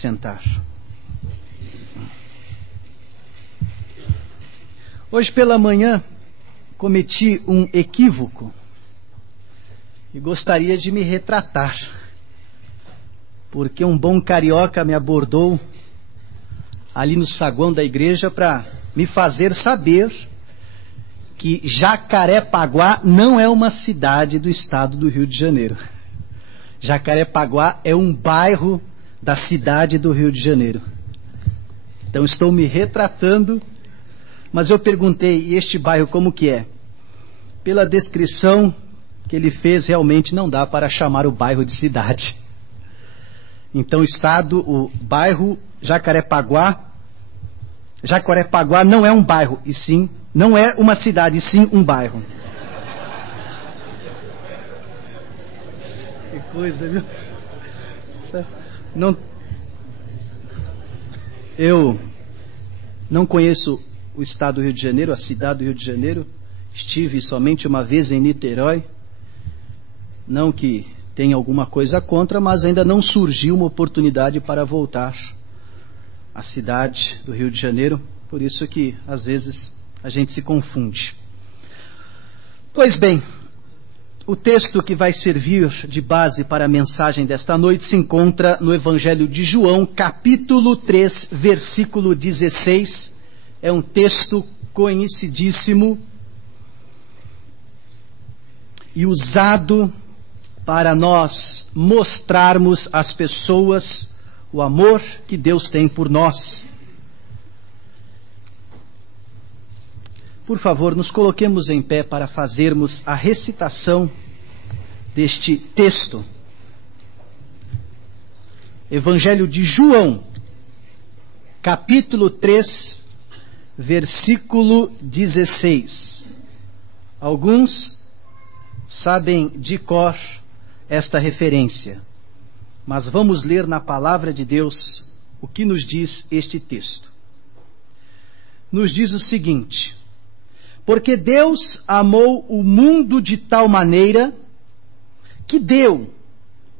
sentar. Hoje pela manhã cometi um equívoco e gostaria de me retratar, porque um bom carioca me abordou ali no saguão da igreja para me fazer saber que Jacarepaguá não é uma cidade do estado do Rio de Janeiro. Jacarepaguá é um bairro da cidade do Rio de Janeiro. Então estou me retratando, mas eu perguntei, e este bairro como que é? Pela descrição que ele fez, realmente não dá para chamar o bairro de cidade. Então o bairro Jacarepaguá não é um bairro, e sim, não é uma cidade, e sim um bairro. Que coisa, viu? Eu não conheço o estado do Rio de Janeiro, a cidade do Rio de Janeiro. Estive somente uma vez em Niterói. Não que tenha alguma coisa contra, mas ainda não surgiu uma oportunidade para voltar à cidade do Rio de Janeiro. Por isso que, às vezes, a gente se confunde. Pois bem, o texto que vai servir de base para a mensagem desta noite se encontra no Evangelho de João, capítulo 3, versículo 16. É um texto conhecidíssimo e usado para nós mostrarmos às pessoas o amor que Deus tem por nós. Por favor, nos coloquemos em pé para fazermos a recitação deste texto. Evangelho de João, capítulo 3, versículo 16. Alguns sabem de cor esta referência, mas vamos ler na palavra de Deus o que nos diz este texto. Nos diz o seguinte: porque Deus amou o mundo de tal maneira que deu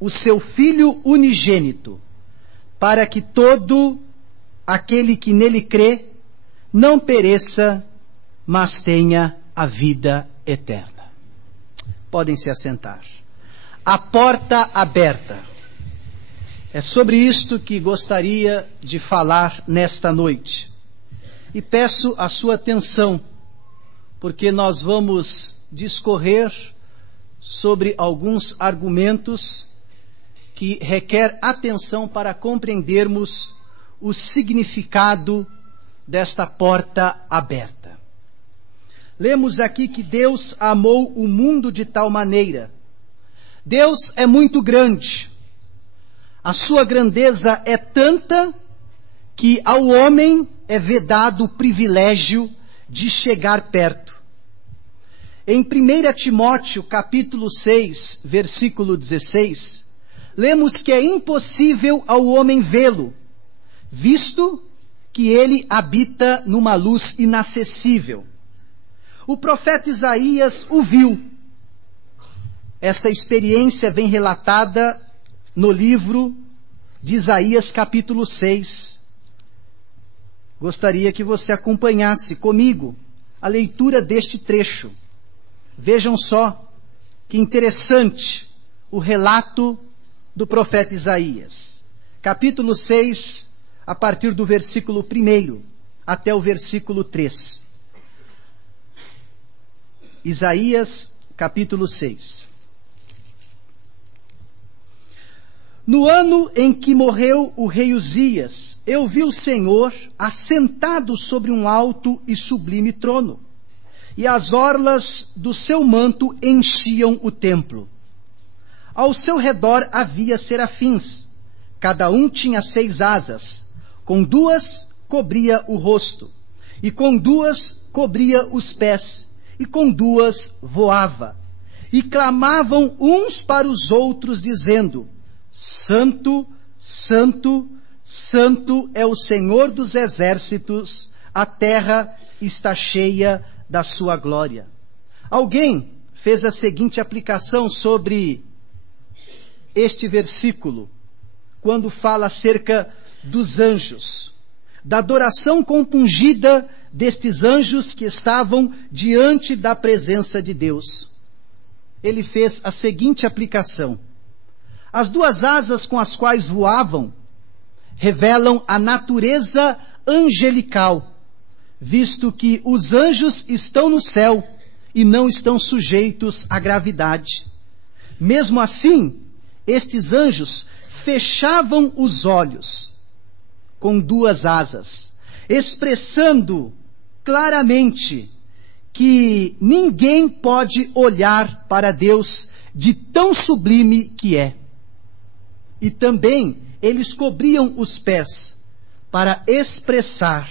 o seu Filho unigênito, para que todo aquele que nele crê não pereça, mas tenha a vida eterna. Podem se assentar. A porta aberta. É sobre isto que gostaria de falar nesta noite. E peço a sua atenção, porque nós vamos discorrer sobre alguns argumentos que requer atenção para compreendermos o significado desta porta aberta. Lemos aqui que Deus amou o mundo de tal maneira. Deus é muito grande. A sua grandeza é tanta que ao homem é vedado o privilégio de chegar perto. Em 1 Timóteo, capítulo 6, versículo 16, lemos que é impossível ao homem vê-lo, visto que ele habita numa luz inacessível. O profeta Isaías o viu. Esta experiência vem relatada no livro de Isaías, capítulo 6. Gostaria que você acompanhasse comigo a leitura deste trecho. Vejam só que interessante o relato do profeta Isaías. Capítulo 6, a partir do versículo 1 até o versículo 3. Isaías, capítulo 6. No ano em que morreu o rei Uzias, eu vi o Senhor assentado sobre um alto e sublime trono, e as orlas do seu manto enchiam o templo. Ao seu redor havia serafins, cada um tinha 6 asas, com 2 cobria o rosto, e com 2 cobria os pés, e com 2 voava, e clamavam uns para os outros, dizendo: Santo, Santo, Santo é o Senhor dos exércitos, a terra está cheia da sua glória. Alguém fez a seguinte aplicação sobre este versículo, quando fala acerca dos anjos, da adoração compungida destes anjos que estavam diante da presença de Deus. Ele fez a seguinte aplicação: as duas asas com as quais voavam revelam a natureza angelical, visto que os anjos estão no céu e não estão sujeitos à gravidade. Mesmo assim, estes anjos fechavam os olhos com duas asas, expressando claramente que ninguém pode olhar para Deus de tão sublime que é. E também eles cobriam os pés para expressar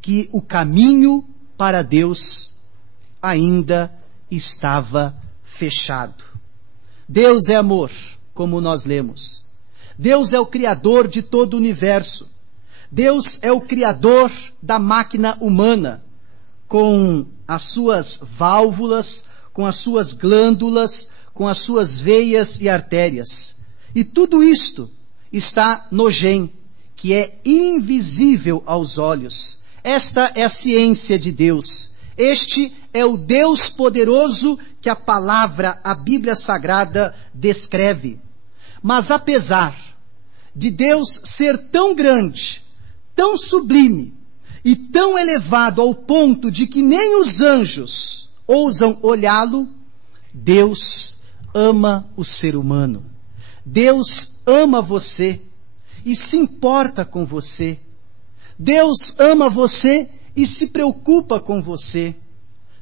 que o caminho para Deus ainda estava fechado. Deus é amor, como nós lemos. Deus é o Criador de todo o universo. Deus é o Criador da máquina humana, com as suas válvulas, com as suas glândulas, com as suas veias e artérias. E tudo isto está no gem, que é invisível aos olhos. Esta é a ciência de Deus. Este é o Deus poderoso que a palavra, a Bíblia Sagrada, descreve. Mas apesar de Deus ser tão grande, tão sublime e tão elevado ao ponto de que nem os anjos ousam olhá-lo, Deus ama o ser humano. Deus ama você e se importa com você. Deus ama você e se preocupa com você.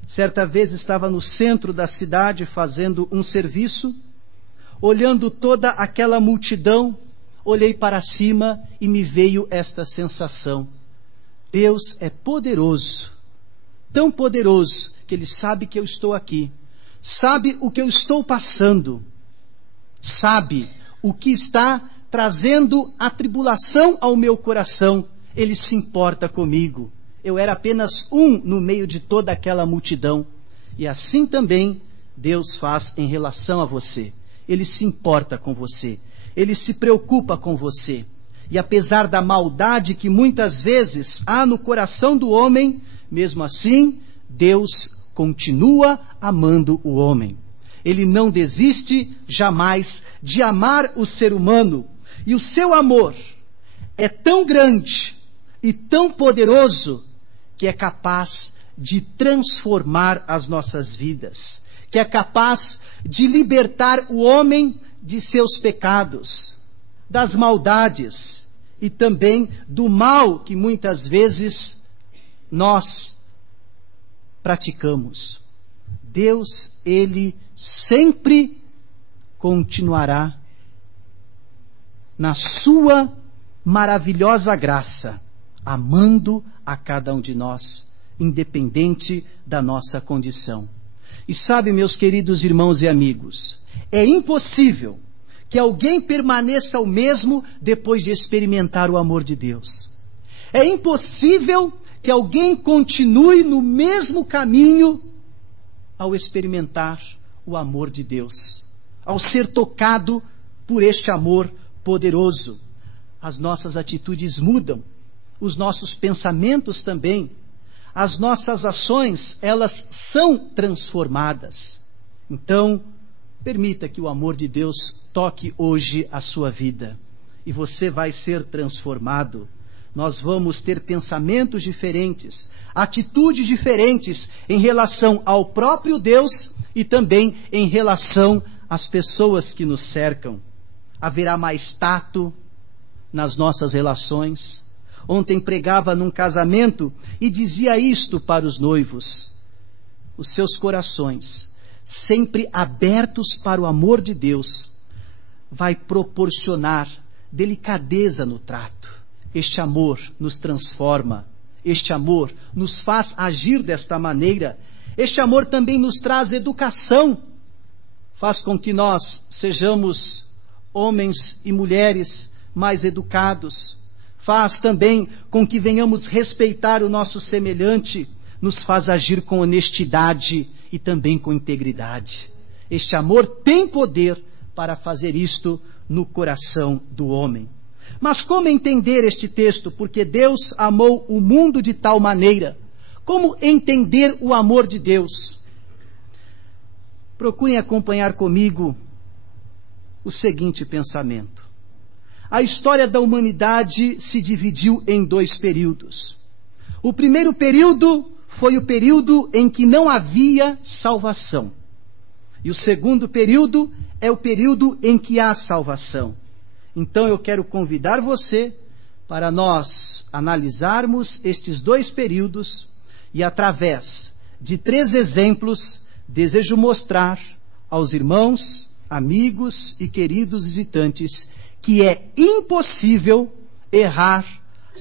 Certa vez estava no centro da cidade fazendo um serviço, olhando toda aquela multidão, olhei para cima e me veio esta sensação: Deus é poderoso, tão poderoso que Ele sabe que eu estou aqui, sabe o que eu estou passando, sabe o que está trazendo a tribulação ao meu coração. Ele se importa comigo. Eu era apenas um no meio de toda aquela multidão. E assim também Deus faz em relação a você. Ele se importa com você. Ele se preocupa com você. E apesar da maldade que muitas vezes há no coração do homem, mesmo assim, Deus continua amando o homem. Ele não desiste jamais de amar o ser humano. E o seu amor é tão grande e tão poderoso que é capaz de transformar as nossas vidas, que é capaz de libertar o homem de seus pecados, das maldades e também do mal que muitas vezes nós praticamos. Deus, Ele sempre continuará na sua maravilhosa graça, amando a cada um de nós, independente da nossa condição. E sabe, meus queridos irmãos e amigos, é impossível que alguém permaneça o mesmo depois de experimentar o amor de Deus. É impossível que alguém continue no mesmo caminho ao experimentar o amor de Deus, ao ser tocado por este amor poderoso. As nossas atitudes mudam, os nossos pensamentos também, as nossas ações, elas são transformadas. Então, permita que o amor de Deus toque hoje a sua vida e você vai ser transformado. Nós vamos ter pensamentos diferentes, atitudes diferentes em relação ao próprio Deus e também em relação às pessoas que nos cercam. Haverá mais tato nas nossas relações. Ontem pregava num casamento e dizia isto para os noivos: os seus corações, sempre abertos para o amor de Deus, vai proporcionar delicadeza no trato. Este amor nos transforma, este amor nos faz agir desta maneira, este amor também nos traz educação, faz com que nós sejamos homens e mulheres mais educados, faz também com que venhamos respeitar o nosso semelhante, nos faz agir com honestidade e também com integridade. Este amor tem poder para fazer isto no coração do homem. Mas como entender este texto? Porque Deus amou o mundo de tal maneira. Como entender o amor de Deus? Procurem acompanhar comigo o seguinte pensamento. A história da humanidade se dividiu em 2 períodos. O primeiro período foi o período em que não havia salvação. E o segundo período é o período em que há salvação. Então eu quero convidar você para nós analisarmos estes 2 períodos e, através de 3 exemplos, desejo mostrar aos irmãos, amigos e queridos visitantes que é impossível errar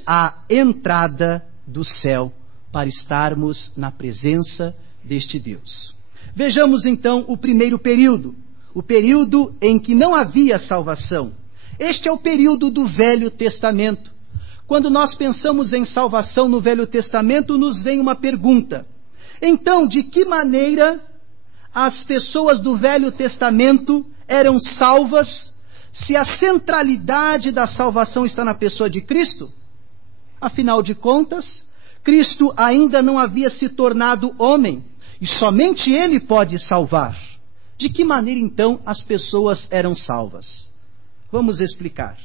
a entrada do céu para estarmos na presença deste Deus. Vejamos então o primeiro período, o período em que não havia salvação. Este é o período do Velho Testamento. Quando nós pensamos em salvação no Velho Testamento, nos vem uma pergunta. Então, de que maneira as pessoas do Velho Testamento eram salvas se a centralidade da salvação está na pessoa de Cristo? Afinal de contas, Cristo ainda não havia se tornado homem e somente Ele pode salvar. De que maneira então as pessoas eram salvas? Vamos explicar.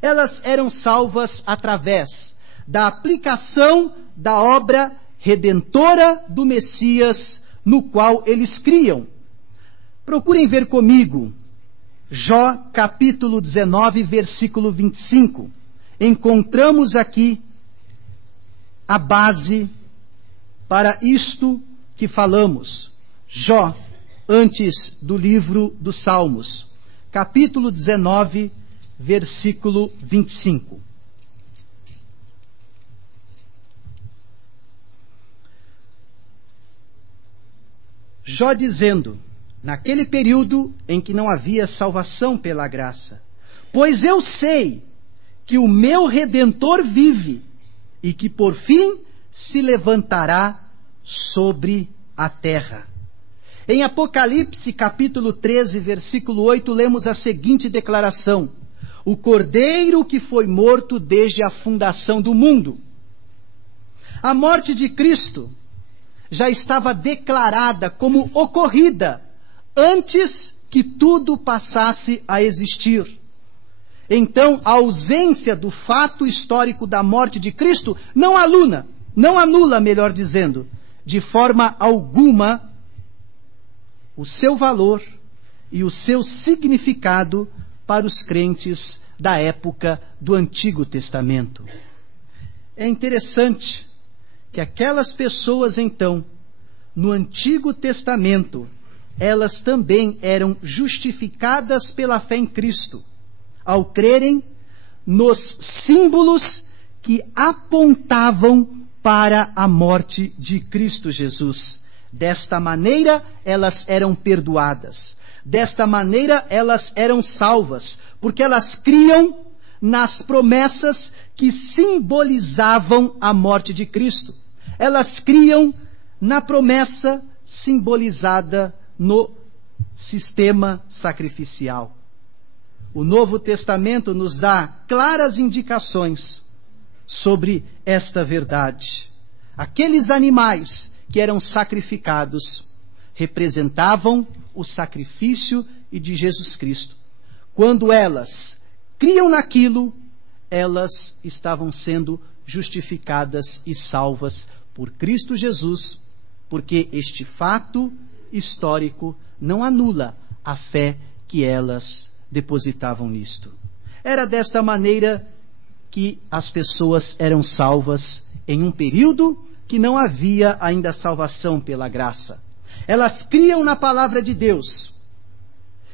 Elas eram salvas através da aplicação da obra redentora do Messias, no qual eles criam. Procurem ver comigo Jó capítulo 19, versículo 25. Encontramos aqui a base para isto que falamos. Jó, antes do livro dos Salmos, capítulo 19, versículo 25. Jó dizendo, naquele período em que não havia salvação pela graça, pois eu sei que o meu Redentor vive e que por fim se levantará sobre a terra. Em Apocalipse capítulo 13, versículo 8, lemos a seguinte declaração: o Cordeiro que foi morto desde a fundação do mundo. A morte de Cristo já estava declarada como ocorrida antes que tudo passasse a existir. Então, a ausência do fato histórico da morte de Cristo não anula, melhor dizendo, de forma alguma o seu valor e o seu significado para os crentes da época do Antigo Testamento. É interessante que aquelas pessoas, então, no Antigo Testamento, elas também eram justificadas pela fé em Cristo, ao crerem nos símbolos que apontavam para a morte de Cristo Jesus. Desta maneira, elas eram perdoadas. Desta maneira, elas eram salvas, porque elas criam nas promessas que simbolizavam a morte de Cristo. Elas criam na promessa simbolizada no sistema sacrificial. O Novo Testamento nos dá claras indicações sobre esta verdade. Aqueles animais que eram sacrificados representavam o sacrifício de Jesus Cristo. Quando elas criam naquilo, elas estavam sendo justificadas e salvas por Cristo Jesus, porque este fato histórico não anula a fé que elas depositavam nisto. Era desta maneira que as pessoas eram salvas em um período que não havia ainda salvação pela graça. Elas criam na palavra de Deus,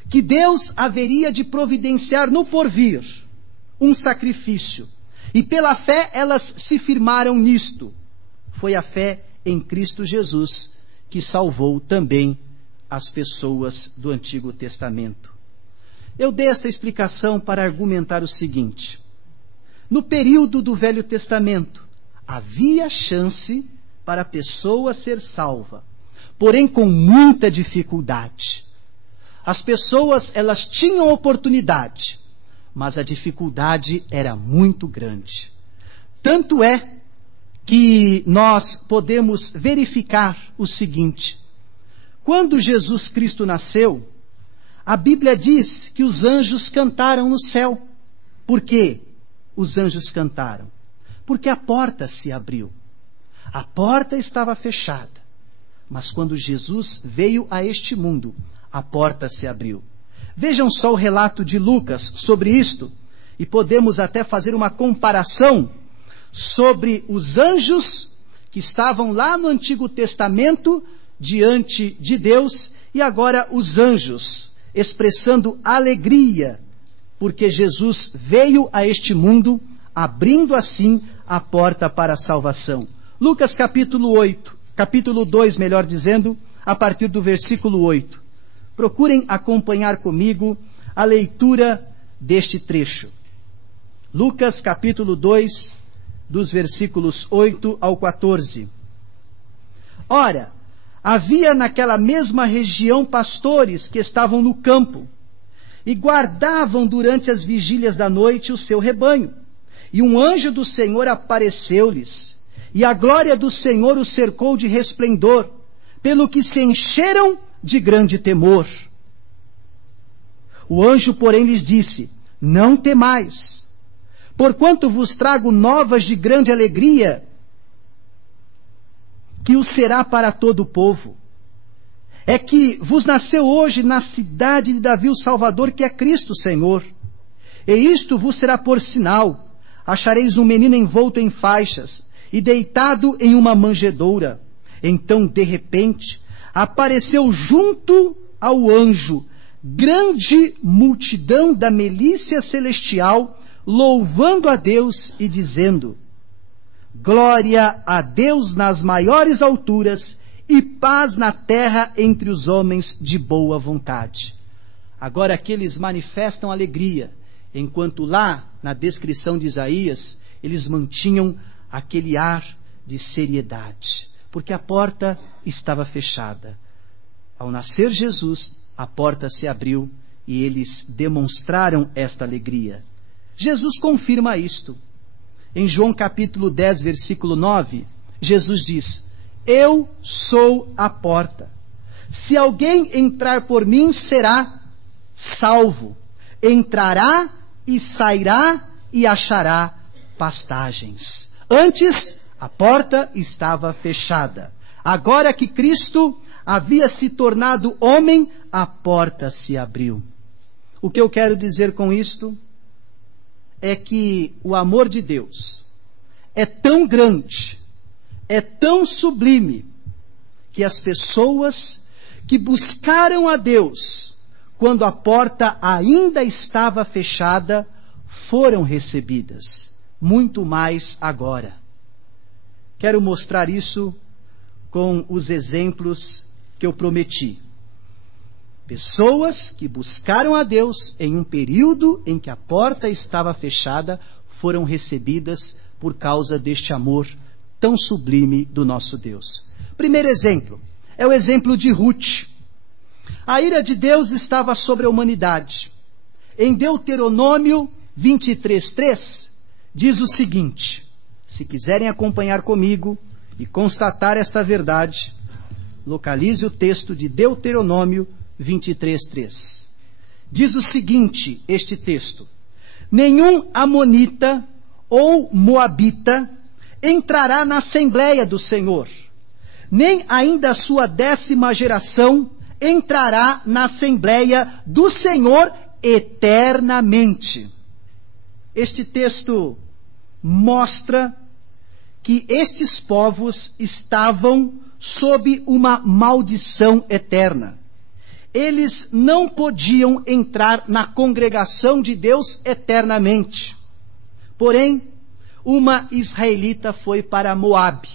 que Deus haveria de providenciar no porvir um sacrifício. E pela fé elas se firmaram nisto. Foi a fé em Cristo Jesus que salvou também as pessoas do Antigo Testamento. Eu dei esta explicação para argumentar o seguinte: no período do Velho Testamento, havia chance para a pessoa ser salva, porém com muita dificuldade. As pessoas, elas tinham oportunidade, mas a dificuldade era muito grande. Tanto é que nós podemos verificar o seguinte: quando Jesus Cristo nasceu, a Bíblia diz que os anjos cantaram no céu. Por quê? Os anjos cantaram porque a porta se abriu. A porta estava fechada, mas quando Jesus veio a este mundo, a porta se abriu. Vejam só o relato de Lucas sobre isto, e podemos até fazer uma comparação sobre os anjos que estavam lá no Antigo Testamento diante de Deus, e agora os anjos expressando alegria porque Jesus veio a este mundo, abrindo assim a porta para a salvação. Lucas capítulo 2, melhor dizendo, a partir do versículo 8. Procurem acompanhar comigo a leitura deste trecho. Lucas capítulo 2, dos versículos 8 ao 14. Ora, havia naquela mesma região pastores que estavam no campo e guardavam durante as vigílias da noite o seu rebanho. E um anjo do Senhor apareceu-lhes, e a glória do Senhor os cercou de resplendor, pelo que se encheram de grande temor. O anjo, porém, lhes disse: não temais, porquanto vos trago novas de grande alegria, que o será para todo o povo. É que vos nasceu hoje na cidade de Davi o Salvador, que é Cristo Senhor. E isto vos será por sinal: achareis um menino envolto em faixas e deitado em uma manjedoura. Então, de repente, apareceu junto ao anjo grande multidão da milícia celestial, louvando a Deus e dizendo: glória a Deus nas maiores alturas e paz na terra entre os homens de boa vontade. Agora aqui eles manifestam alegria, enquanto lá, na descrição de Isaías, eles mantinham aquele ar de seriedade, porque a porta estava fechada. Ao nascer Jesus, a porta se abriu e eles demonstraram esta alegria. Jesus confirma isto. Em João capítulo 10, versículo 9, Jesus diz: eu sou a porta. Se alguém entrar por mim, será salvo. Entrará e sairá e achará pastagens. Antes, a porta estava fechada. Agora que Cristo havia se tornado homem, a porta se abriu. O que eu quero dizer com isto é que o amor de Deus é tão grande, é tão sublime, que as pessoas que buscaram a Deus quando a porta ainda estava fechada foram recebidas, muito mais agora. Quero mostrar isso com os exemplos que eu prometi. Pessoas que buscaram a Deus em um período em que a porta estava fechada foram recebidas por causa deste amor tão sublime do nosso Deus. Primeiro exemplo é o exemplo de Ruth. A ira de Deus estava sobre a humanidade. Em Deuteronômio 23:3 diz o seguinte: se quiserem acompanhar comigo e constatar esta verdade, localize o texto de Deuteronômio 23:3. Diz o seguinte, este texto: nenhum amonita ou moabita entrará na Assembleia do Senhor, nem ainda a sua 10ª geração entrará na Assembleia do Senhor eternamente. Este texto mostra que estes povos estavam sob uma maldição eterna. Eles não podiam entrar na congregação de Deus eternamente. Porém, uma israelita foi para Moabe.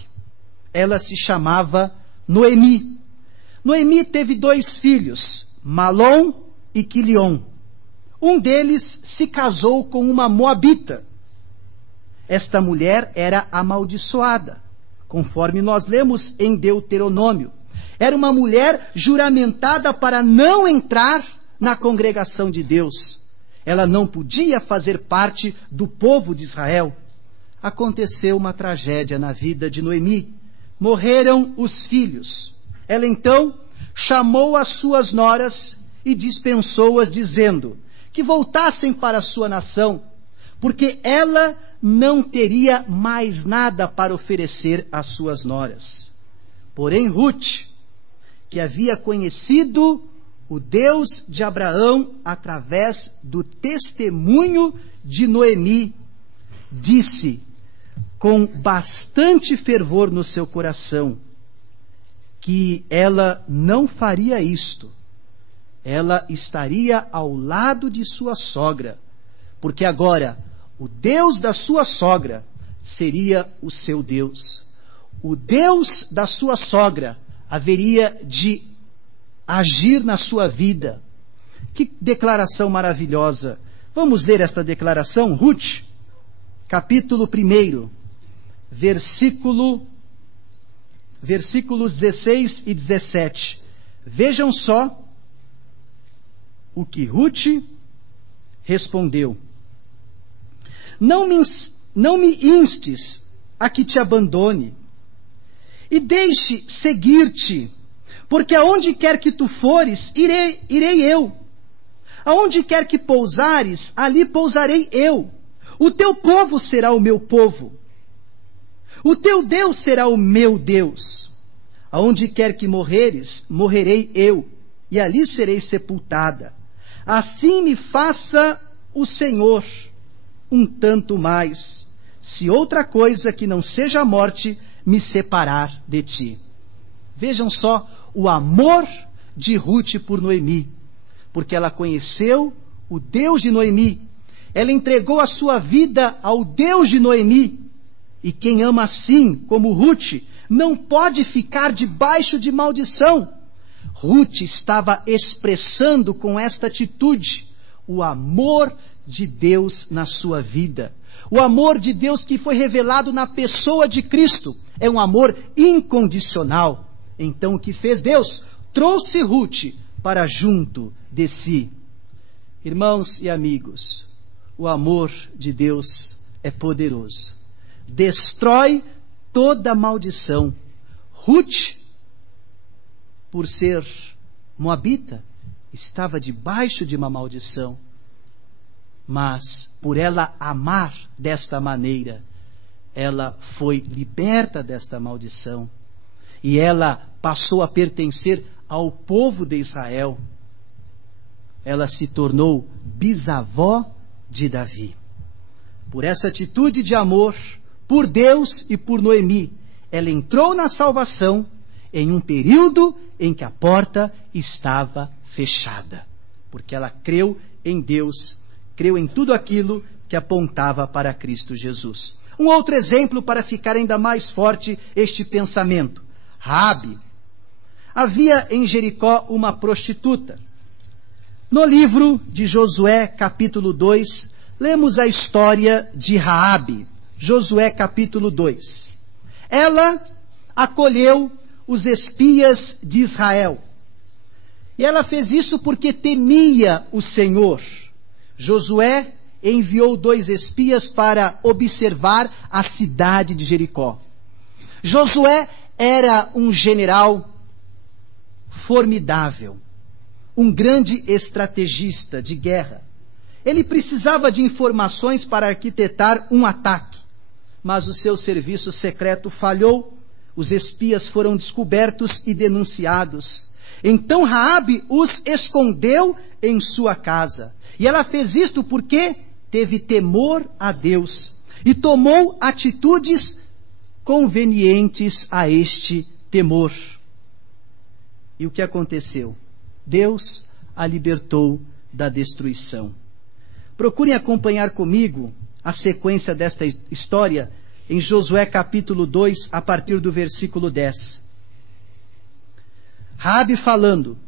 Ela se chamava Noemi. Noemi teve 2 filhos, Malom e Quilion. Um deles se casou com uma moabita. Esta mulher era amaldiçoada, conforme nós lemos em Deuteronômio. Era uma mulher juramentada para não entrar na congregação de Deus. Ela não podia fazer parte do povo de Israel. Aconteceu uma tragédia na vida de Noemi. Morreram os filhos. Ela então chamou as suas noras e dispensou-as, dizendo que voltassem para a sua nação, porque ela não teria mais nada para oferecer às suas noras. Porém, Ruth, que havia conhecido o Deus de Abraão através do testemunho de Noemi, disse com bastante fervor no seu coração que ela não faria isto. Ela estaria ao lado de sua sogra, porque agora o Deus da sua sogra seria o seu Deus. O Deus da sua sogra haveria de agir na sua vida. Que declaração maravilhosa! Vamos ler esta declaração, Ruth, capítulo 1, versículos 16 e 17. Vejam só o que Ruth respondeu. Não me instes a que te abandone e deixe seguir-te, porque aonde quer que tu fores, irei eu. Aonde quer que pousares, ali pousarei eu. O teu povo será o meu povo. O teu Deus será o meu Deus. Aonde quer que morreres, morrerei eu, e ali serei sepultada. Assim me faça o Senhor um tanto mais, se outra coisa que não seja a morte me separar de ti. Vejam só o amor de Ruth por Noemi, porque ela conheceu o Deus de Noemi, ela entregou a sua vida ao Deus de Noemi, e quem ama assim como Ruth não pode ficar debaixo de maldição. Ruth estava expressando com esta atitude o amor de Deus na sua vida. O amor de Deus que foi revelado na pessoa de Cristo é um amor incondicional. Então o que fez Deus? Trouxe Ruth para junto de si. Irmãos e amigos, o amor de Deus é poderoso. Destrói toda maldição. Ruth, por ser moabita, estava debaixo de uma maldição. Mas, por ela amar desta maneira, ela foi liberta desta maldição. E ela passou a pertencer ao povo de Israel. Ela se tornou bisavó de Davi. Por essa atitude de amor por Deus e por Noemi, ela entrou na salvação em um período em que a porta estava fechada, porque ela creu em Deus, creu em tudo aquilo que apontava para Cristo Jesus. Um outro exemplo para ficar ainda mais forte este pensamento. Raabe. Havia em Jericó uma prostituta. No livro de Josué, capítulo 2, lemos a história de Raabe. Josué, capítulo 2. Ela acolheu os espias de Israel. E ela fez isso porque temia o Senhor. Josué enviou 2 espias para observar a cidade de Jericó. Josué era um general formidável, um grande estrategista de guerra. Ele precisava de informações para arquitetar um ataque, mas o seu serviço secreto falhou. Os espias foram descobertos e denunciados. Então Raabe os escondeu em sua casa. E ela fez isto porque teve temor a Deus e tomou atitudes convenientes a este temor. E o que aconteceu? Deus a libertou da destruição. Procurem acompanhar comigo a sequência desta história em Josué capítulo 2, a partir do versículo 10. Raabe falando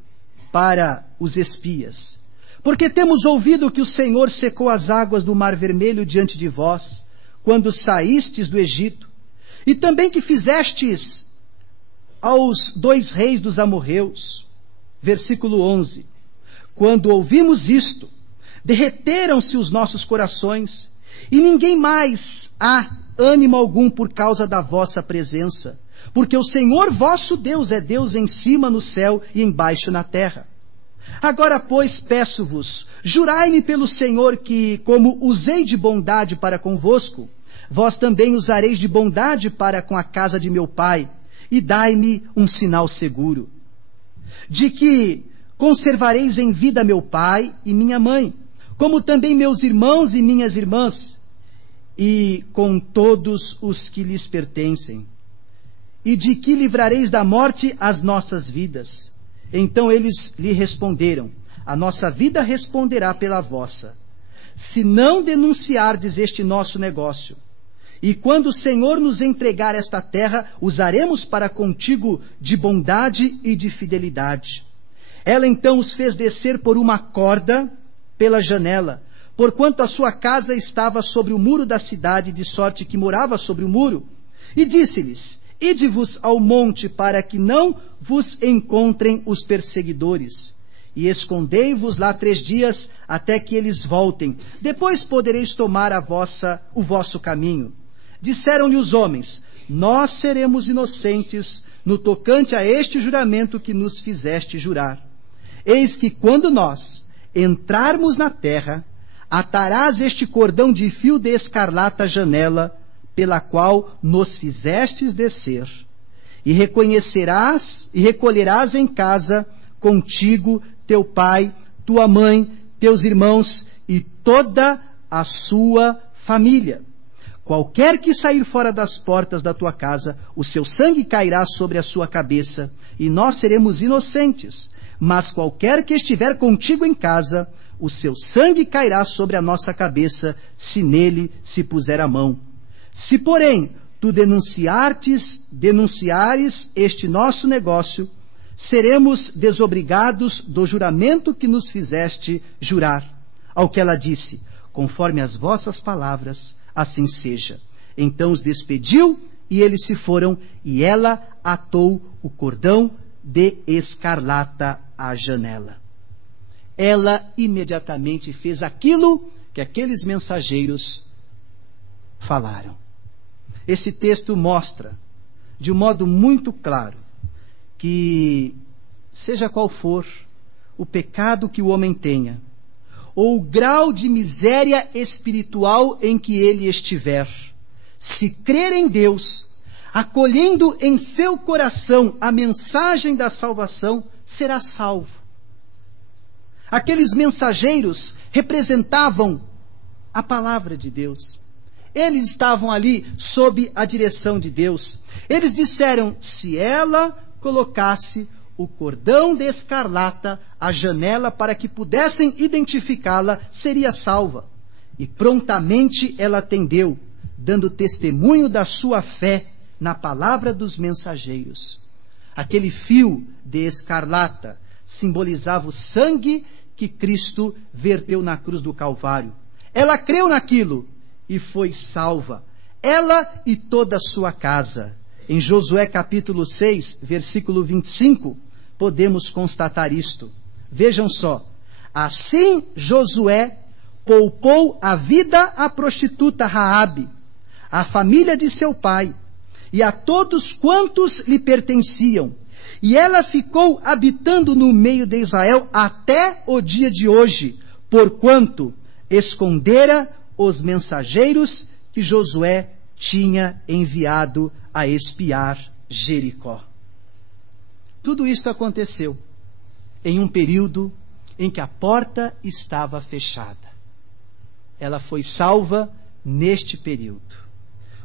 para os espias: porque temos ouvido que o Senhor secou as águas do Mar Vermelho diante de vós, quando saístes do Egito, e também que fizestes aos 2 reis dos amorreus. Versículo 11. Quando ouvimos isto, derreteram-se os nossos corações, e ninguém mais há ânimo algum por causa da vossa presença, porque o Senhor vosso Deus é Deus em cima no céu e embaixo na terra. Agora, pois, peço-vos, jurai-me pelo Senhor que, como usei de bondade para convosco, vós também usareis de bondade para com a casa de meu pai, e dai-me um sinal seguro, de que conservareis em vida meu pai e minha mãe, como também meus irmãos e minhas irmãs, e com todos os que lhes pertencem, e de que livrareis da morte as nossas vidas. Então eles lhe responderam: a nossa vida responderá pela vossa, se não denunciardes este nosso negócio. E quando o Senhor nos entregar esta terra, usaremos para contigo de bondade e de fidelidade. Ela então os fez descer por uma corda pela janela, porquanto a sua casa estava sobre o muro da cidade, de sorte que morava sobre o muro. E disse-lhes: ide-vos ao monte, para que não vos encontrem os perseguidores, e escondei-vos lá 3 dias, até que eles voltem. Depois podereis tomar o vosso caminho. Disseram-lhe os homens: nós seremos inocentes no tocante a este juramento que nos fizeste jurar. Eis que quando nós entrarmos na terra, atarás este cordão de fio de escarlata à janela, pela qual nos fizestes descer, e recolherás em casa contigo teu pai, tua mãe, teus irmãos e toda a sua família. Qualquer que sair fora das portas da tua casa, o seu sangue cairá sobre a sua cabeça, e nós seremos inocentes. Mas qualquer que estiver contigo em casa, o seu sangue cairá sobre a nossa cabeça, se nele se puser a mão. Se, porém, tu denunciares este nosso negócio, seremos desobrigados do juramento que nos fizeste jurar. Ao que ela disse: conforme as vossas palavras, assim seja. Então os despediu, e eles se foram, e ela atou o cordão de escarlata à janela. Ela imediatamente fez aquilo que aqueles mensageiros falaram. Esse texto mostra, de um modo muito claro, que seja qual for o pecado que o homem tenha, ou o grau de miséria espiritual em que ele estiver, se crer em Deus, acolhendo em seu coração a mensagem da salvação, será salvo. Aqueles mensageiros representavam a palavra de Deus. Eles estavam ali sob a direção de Deus. Eles disseram: se ela colocasse o cordão de escarlata à janela para que pudessem identificá-la, seria salva. E prontamente ela atendeu, dando testemunho da sua fé na palavra dos mensageiros. Aquele fio de escarlata simbolizava o sangue que Cristo verteu na cruz do Calvário. Ela creu naquilo e foi salva, ela e toda a sua casa. Em Josué capítulo 6, versículo 25, podemos constatar isto. Vejam só: assim Josué poupou a vida à prostituta Raabe, à família de seu pai, e a todos quantos lhe pertenciam. E ela ficou habitando no meio de Israel até o dia de hoje, porquanto escondera os mensageiros que Josué tinha enviado a espiar Jericó. Tudo isto aconteceu em um período em que a porta estava fechada. Ela foi salva neste período.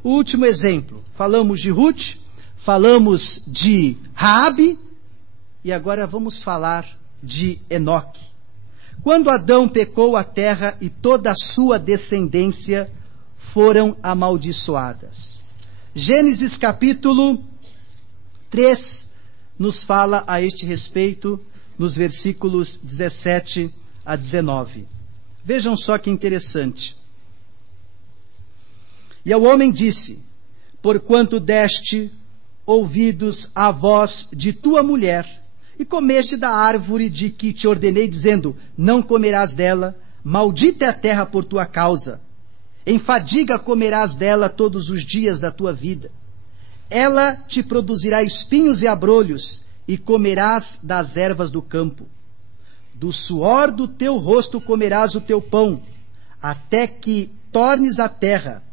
O último exemplo: falamos de Ruth, falamos de Raabe, e agora vamos falar de Enoque. Quando Adão pecou, a terra e toda a sua descendência foram amaldiçoadas. Gênesis capítulo 3 nos fala a este respeito, nos versículos 17 a 19. Vejam só que interessante. E ao homem disse: porquanto deste ouvidos à voz de tua mulher, e comeste da árvore de que te ordenei, dizendo: não comerás dela, Maldita é a terra por tua causa. Em fadiga comerás dela todos os dias da tua vida. Ela te produzirá espinhos e abrolhos, e comerás das ervas do campo. Do suor do teu rosto comerás o teu pão, até que tornes a terra,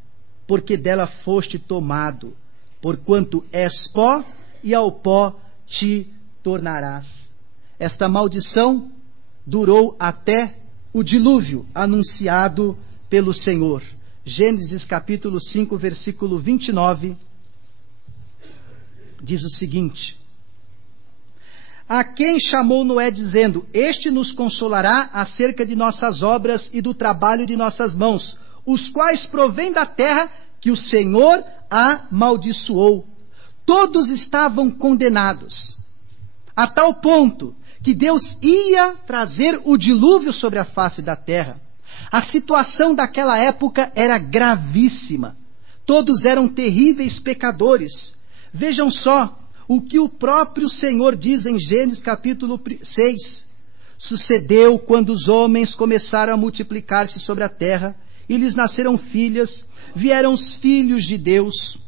porque dela foste tomado, porquanto és pó, e ao pó te tornarás. Esta maldição durou até o dilúvio anunciado pelo Senhor. Gênesis capítulo 5, versículo 29, diz o seguinte: a quem chamou Noé dizendo, este nos consolará acerca de nossas obras e do trabalho de nossas mãos, os quais provêm da terra que o Senhor amaldiçoou. Todos estavam condenados, a tal ponto que Deus ia trazer o dilúvio sobre a face da terra. A situação daquela época era gravíssima. Todos eram terríveis pecadores. Vejam só o que o próprio Senhor diz em Gênesis capítulo 6. Sucedeu quando os homens começaram a multiplicar-se sobre a terra, e lhes nasceram filhas, vieram os filhos de Deus.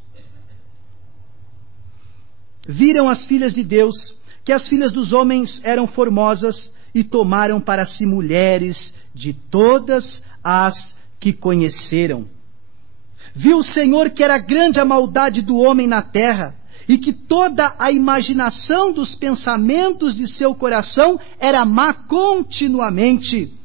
Viram as filhas de Deus, que as filhas dos homens eram formosas, e tomaram para si mulheres de todas as que conheceram. Viu o Senhor que era grande a maldade do homem na terra, e que toda a imaginação dos pensamentos de seu coração era má continuamente.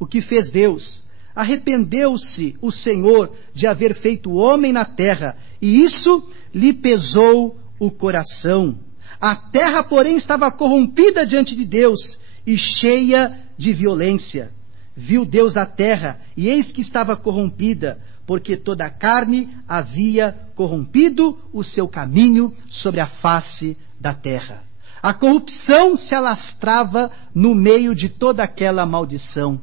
O que fez Deus? Arrependeu-se o Senhor de haver feito o homem na terra, e isso lhe pesou o coração. A terra, porém, estava corrompida diante de Deus e cheia de violência. Viu Deus a terra, e eis que estava corrompida, porque toda a carne havia corrompido o seu caminho sobre a face da terra. A corrupção se alastrava no meio de toda aquela maldição.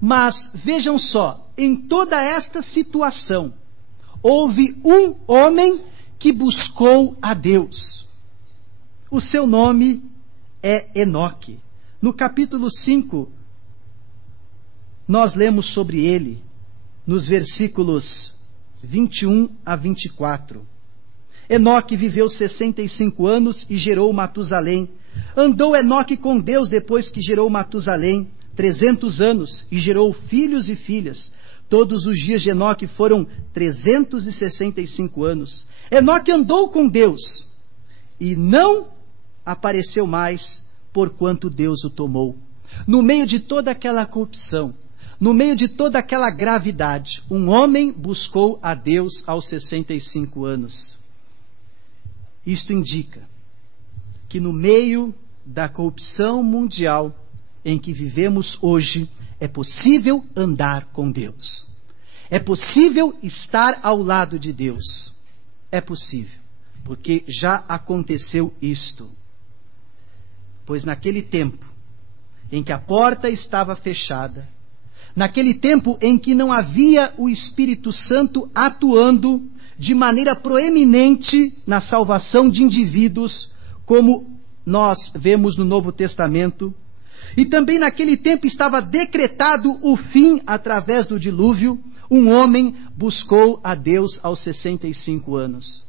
Mas vejam só, em toda esta situação, houve um homem que buscou a Deus. O seu nome é Enoque. No capítulo 5, nós lemos sobre ele, nos versículos 21 a 24. Enoque viveu 65 anos e gerou Matusalém. Andou Enoque com Deus depois que gerou Matusalém 300 anos e gerou filhos e filhas. Todos os dias de Enoque foram 365 anos. Enoque andou com Deus e não apareceu mais, porquanto Deus o tomou. No meio de toda aquela corrupção, no meio de toda aquela gravidade, um homem buscou a Deus aos 65 anos. Isto indica que no meio da corrupção mundial em que vivemos hoje, é possível andar com Deus. É possível estar ao lado de Deus. É possível, porque já aconteceu isto. Pois naquele tempo em que a porta estava fechada, naquele tempo em que não havia o Espírito Santo atuando de maneira proeminente na salvação de indivíduos, como nós vemos no Novo Testamento, e também naquele tempo estava decretado o fim através do dilúvio, um homem buscou a Deus aos 65 anos.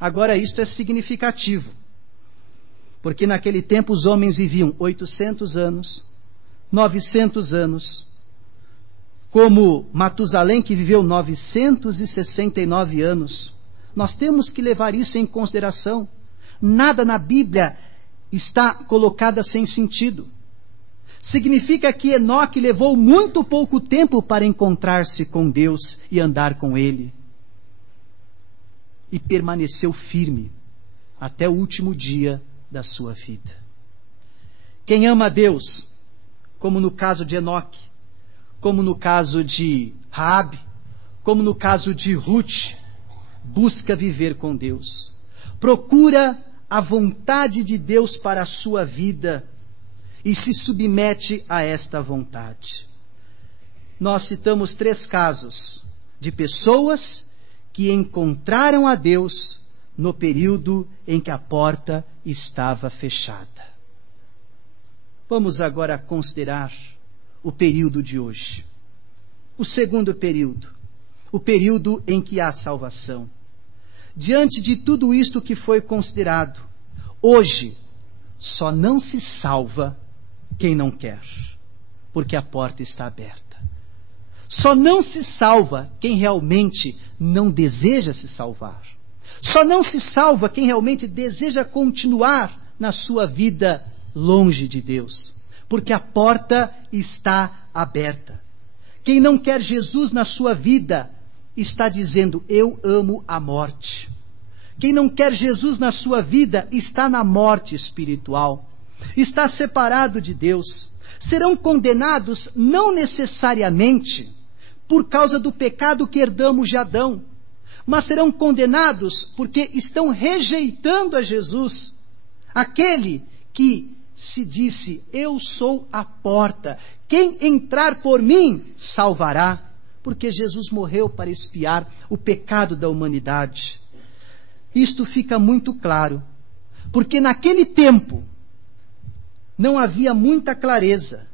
Agora isto é significativo, porque naquele tempo os homens viviam 800 anos, 900 anos, como Matusalém, que viveu 969 anos. Nós temos que levar isso em consideração. Nada na Bíblia está colocada sem sentido. Significa que Enoque levou muito pouco tempo para encontrar-se com Deus e andar com Ele. E permaneceu firme até o último dia da sua vida. Quem ama a Deus, como no caso de Enoque, como no caso de Raabe, como no caso de Ruth, busca viver com Deus. Procura a vontade de Deus para a sua vida e se submete a esta vontade. Nós citamos 3 casos de pessoas que encontraram a Deus no período em que a porta estava fechada. Vamos agora considerar o período de hoje. O segundo período, o período em que há salvação. Diante de tudo isto que foi considerado, hoje só não se salva quem não quer, porque a porta está aberta. Só não se salva quem realmente não deseja se salvar. Só não se salva quem realmente deseja continuar na sua vida longe de Deus, porque a porta está aberta. Quem não quer Jesus na sua vida está dizendo: eu amo a morte. Quem não quer Jesus na sua vida está na morte espiritual, está separado de Deus. Serão condenados não necessariamente por causa do pecado que herdamos de Adão, mas serão condenados porque estão rejeitando a Jesus, aquele que se disse: eu sou a porta, quem entrar por mim salvará, porque Jesus morreu para expiar o pecado da humanidade. Isto fica muito claro, porque naquele tempo não havia muita clareza,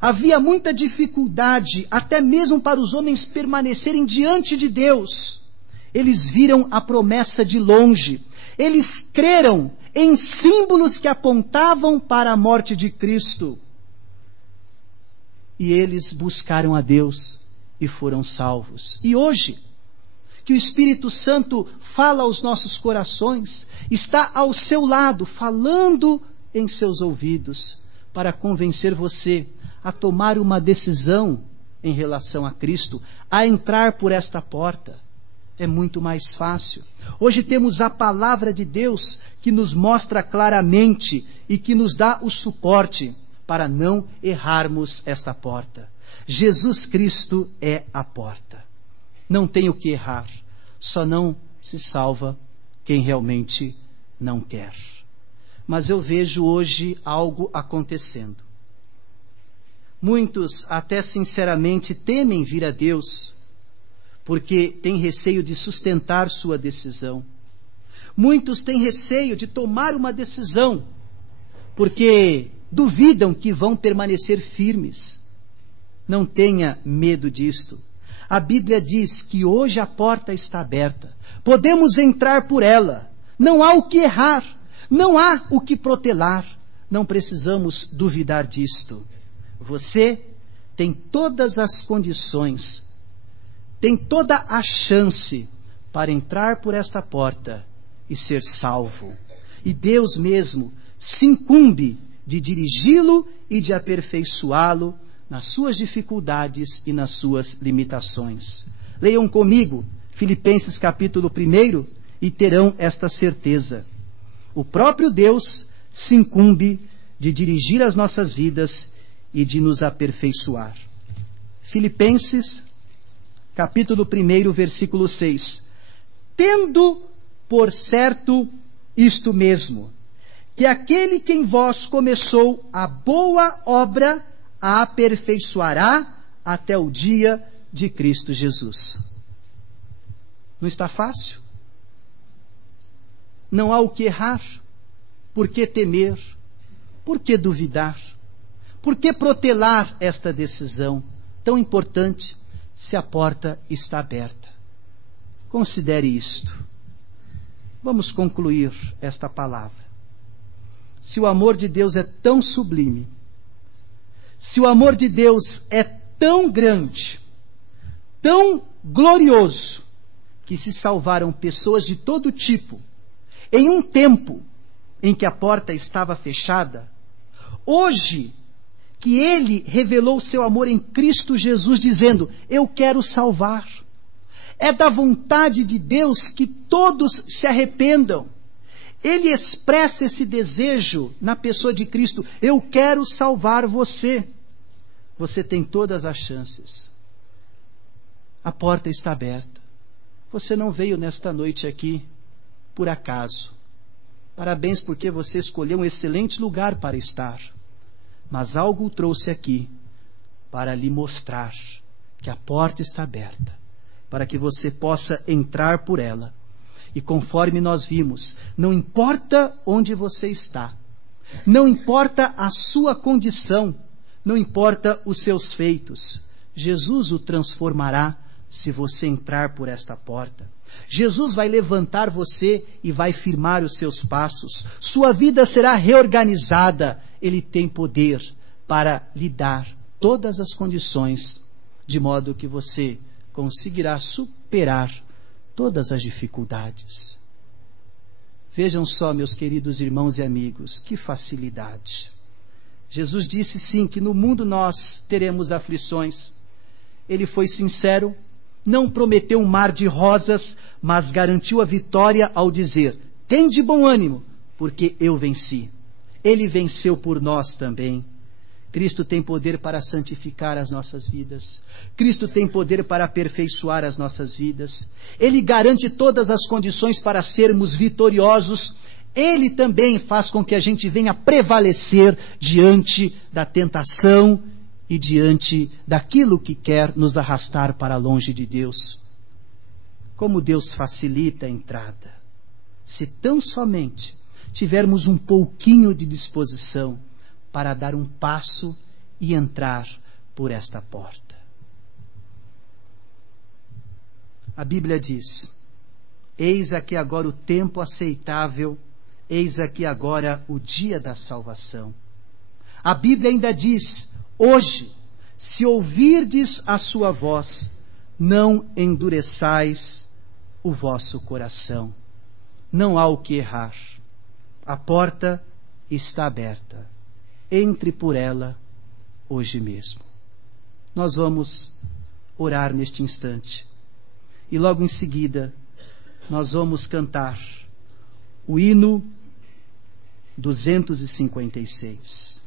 havia muita dificuldade, até mesmo para os homens permanecerem diante de Deus. Eles viram a promessa de longe, eles creram em símbolos que apontavam para a morte de Cristo. E eles buscaram a Deus e foram salvos. E hoje, que o Espírito Santo fala aos nossos corações, está ao seu lado, falando em seus ouvidos, para convencer você a tomar uma decisão em relação a Cristo, a entrar por esta porta. É muito mais fácil. Hoje temos a palavra de Deus que nos mostra claramente e que nos dá o suporte para não errarmos esta porta. Jesus Cristo é a porta. Não tem o que errar. Só não se salva quem realmente não quer. Mas eu vejo hoje algo acontecendo. Muitos até sinceramente temem vir a Deus, porque têm receio de sustentar sua decisão. Muitos têm receio de tomar uma decisão, porque duvidam que vão permanecer firmes. Não tenha medo disto. A Bíblia diz que hoje a porta está aberta. Podemos entrar por ela. Não há o que errar. Não há o que protelar. Não precisamos duvidar disto. Você tem todas as condições, tem toda a chance para entrar por esta porta e ser salvo. E Deus mesmo se incumbe de dirigi-lo e de aperfeiçoá-lo nas suas dificuldades e nas suas limitações. Leiam comigo Filipenses capítulo 1 e terão esta certeza. O próprio Deus se incumbe de dirigir as nossas vidas e de nos aperfeiçoar. Filipenses capítulo 1, versículo 6. Tendo por certo isto mesmo, que aquele que em vós começou a boa obra a aperfeiçoará até o dia de Cristo Jesus. Não está fácil? Não há o que errar. Por que temer? Por que duvidar? Por que protelar esta decisão tão importante se a porta está aberta? Considere isto. Vamos concluir esta palavra. Se o amor de Deus é tão sublime, se o amor de Deus é tão grande, tão glorioso, que se salvaram pessoas de todo tipo, em um tempo em que a porta estava fechada, hoje que Ele revelou o seu amor em Cristo Jesus, dizendo: eu quero salvar. É da vontade de Deus que todos se arrependam. Ele expressa esse desejo na pessoa de Cristo: eu quero salvar você. Você tem todas as chances. A porta está aberta. Você não veio nesta noite aqui por acaso. Parabéns, porque você escolheu um excelente lugar para estar. Mas algo o trouxe aqui para lhe mostrar que a porta está aberta, para que você possa entrar por ela. E conforme nós vimos, não importa onde você está, não importa a sua condição, não importa os seus feitos, Jesus o transformará se você entrar por esta porta. Jesus vai levantar você e vai firmar os seus passos. Sua vida será reorganizada. Ele tem poder para lhe dar todas as condições, de modo que você conseguirá superar todas as dificuldades. Vejam só, meus queridos irmãos e amigos, que facilidade. Jesus disse sim que no mundo nós teremos aflições. Ele foi sincero, não prometeu um mar de rosas, mas garantiu a vitória ao dizer: tende bom ânimo, porque eu venci. Ele venceu por nós também. Cristo tem poder para santificar as nossas vidas. Cristo tem poder para aperfeiçoar as nossas vidas. Ele garante todas as condições para sermos vitoriosos. Ele também faz com que a gente venha prevalecer diante da tentação e diante daquilo que quer nos arrastar para longe de Deus. Como Deus facilita a entrada, se tão somente tivermos um pouquinho de disposição para dar um passo e entrar por esta porta. A Bíblia diz: eis aqui agora o tempo aceitável, eis aqui agora o dia da salvação. A Bíblia ainda diz: hoje, se ouvirdes a sua voz, não endureçais o vosso coração. Não há o que errar. A porta está aberta. Entre por ela hoje mesmo. Nós vamos orar neste instante. E logo em seguida, nós vamos cantar o hino 256.